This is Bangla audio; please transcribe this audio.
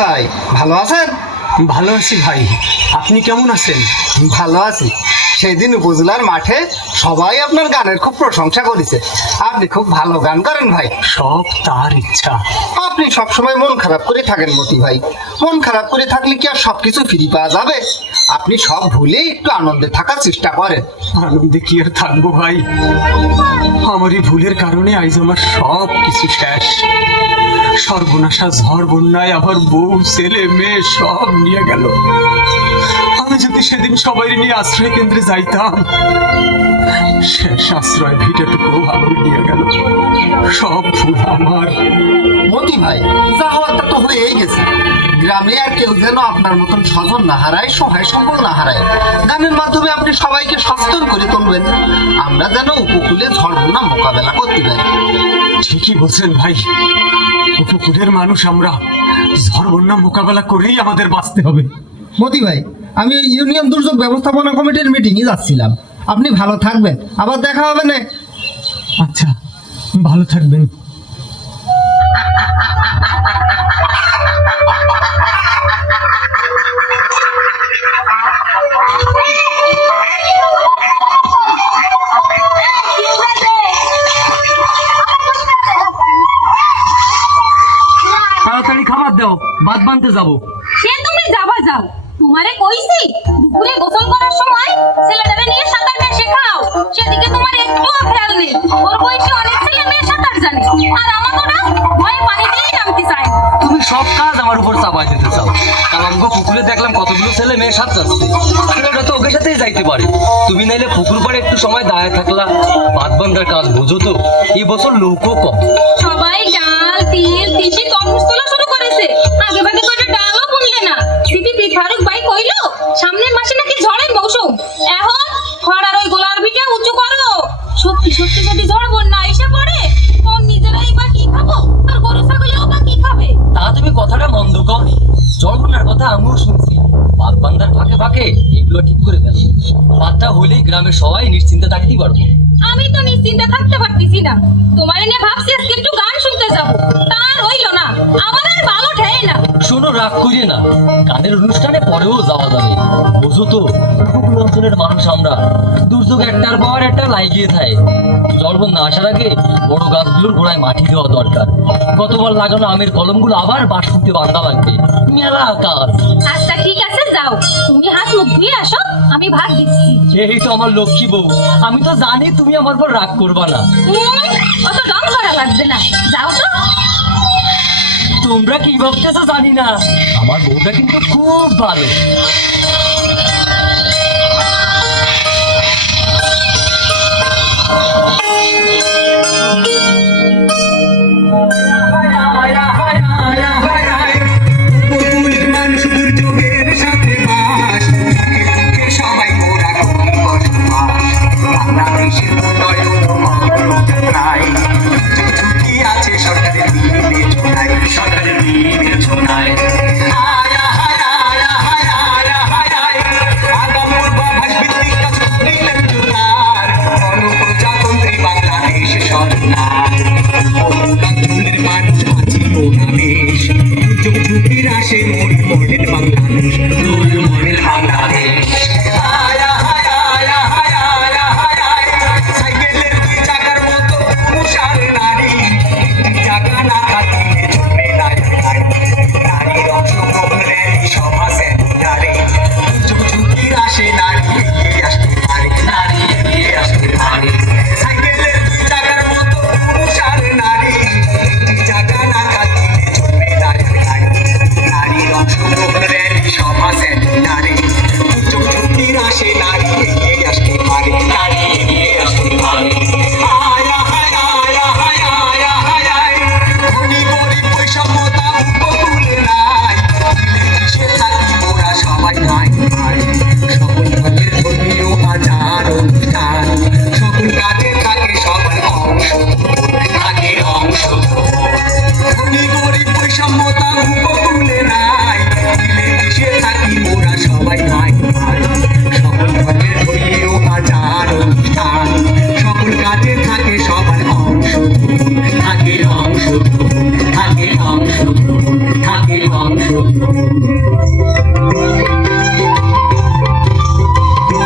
ভাই ভালো আছেন? ভালো আছি ভাই, আপনি কেমন আছেন? ভালো আছি। সেই দিন উপজেলার মাঠে সবাই আপনার গানের খুব প্রশংসা করেছে। আপনি খুব ভালো গান করেন ভাই। সব তার ইচ্ছা। আপনি সবসময় মন খারাপ করে থাকেন মতি ভাই। মন খারাপ করে থাকলে কি আর সবকিছু ফিরে পাওয়া যাবে? আপনি সব ভুলে একটু আনন্দে থাকার চেষ্টা করেন। আনন্দে কি আর থাকবো ভাই, আমার এই ভুলের কারণে আজ আমার সব কিছু শেষ। সর্বনাশা ঝড় বন্যায় আমার বউ ছেলে মেয়ে সব নিয়ে গেল। আমি যদি সেদিন সবাই নিয়ে আশ্রয় কেন্দ্রে যাইতাম, শেষ আশ্রয় ভিটাটুকু ভালো নিয়ে গেল। সব ভুল আমার। মতি ভাই, যা হওয়ার তা তো হয়েই গেছে। গ্রামে আর কেউ যেন আপনার মতন স্বজন না হারায়, সহায় সম্বল না হারায়। গানের মাধ্যমে আপনি সবাইকে সচেতন করে তুলবেন, আমরা যেন উপকূলে ঝড় বন্যা মোকাবেলা করতে পারি। ঠিকই বলছেন ভাই, উপকূলের মানুষ আমরা, ঝড় বন্যা মোকাবেলা করেই আমাদের বাঁচতে হবে। মতি ভাই, আমি ওই ইউনিয়ন দুর্যোগ ব্যবস্থাপনা কমিটির মিটিংয়ে যাচ্ছিলাম। আপনি ভালো থাকবেন, আবার দেখা হবে না। আচ্ছা, ভালো থাকবেন। তাড়াতাড়ি খাবার দাও, ভাত বানতে যাবো। সে তুমি যাবা যাও, তোমারে কইছি দুপুরে গোসল করার সময় ছেলেটারে নিয়ে সাঁতারটা শেখাও। সেদিকে তোমার একটুও খেয়াল নেই। ওর বয়সে অনেক ছেলে মেয়ে সাঁতার জানে, আর আমাদেরও ভয়ে পানিতেই নামতে চায় না। তুমি সব কাজ আমার উপর চাপাই দিতে চাও। কালামগো পুকুরে দেখলাম কতগুলো ছেলে মেয়ে সাঁতরাচ্ছে, ছেলেটা তো ওকে সাথেই যাইতে পারে। তুমি নাইলে পুকুর পাড়ে একটু সময় দাঁড়ায় থাকলা। ভাত বান্ধার কাজ বোঝো তো, এই বছর লোকও কম। সবাই ডাল তিল তিসি তরমুজ তোলা শুরু করেছে। আগে ভাগে কয়টা ডালও বুনলে না। সিটি ফারুক ভাই কইলো সামনের মাসে নাকি ঝড়ের মৌসুম। এখন খরার ওই গোলার ভিটা উঁচু করো। সত্যি সত্যি যদি ঝড় বন্যা এসে পড়ে, তোর নিজেরাই বা কি খাবো, আর গরু ছাগলেও বা কি খাবে? তা তুমি কথাটা মন্দ কওনি। জলবন্যার কথা আমিও শুনছি। ভাত বান্ধার ফাঁকে ফাঁকে এগুলো ঠিক করে ফেলো। ভাতটা হলেই গ্রামের সবাই নিশ্চিন্তে থাকতেই পারবো। আমি তো নিশ্চিন্তে থাকতে পারতেছি না। তোমার এনে ভাবছি আজকে একটু গান শুনতে যাব, তার হইলো না। আমার আর ভালো ঠেয় না। শোনো, রাগ করিয়ে না, গানের অনুষ্ঠানে পরেও যাওয়া যাবে। বুঝো তো, উপকূল অঞ্চলের মানুষ আমরা, দুর্যোগ একটার পর একটা লাগিয়ে থাকে। জলবন্যা আসার আগে বড় গাছগুলোর গোড়ায় মাটি দেওয়া দরকার। গতবার লাগানো আমের কলমগুলো আবার বাঁশ ফুটতে বাঁধা লাগবে। মেলা কাজ। আচ্ছা ঠিক আছে, যাও তুমি হাত মুখ ধুয়ে আসো, আমি ভাত দিচ্ছি। এই তো আমার লক্ষ্মী বউ, আমি তো জানি তুমি আমার পর রাগ করবা না। অত রং করা লাগবে না, যাও তো। তোমরা কি ভাবতেছো জানি না, আমার বউটা কিন্তু খুব ভালো। সভা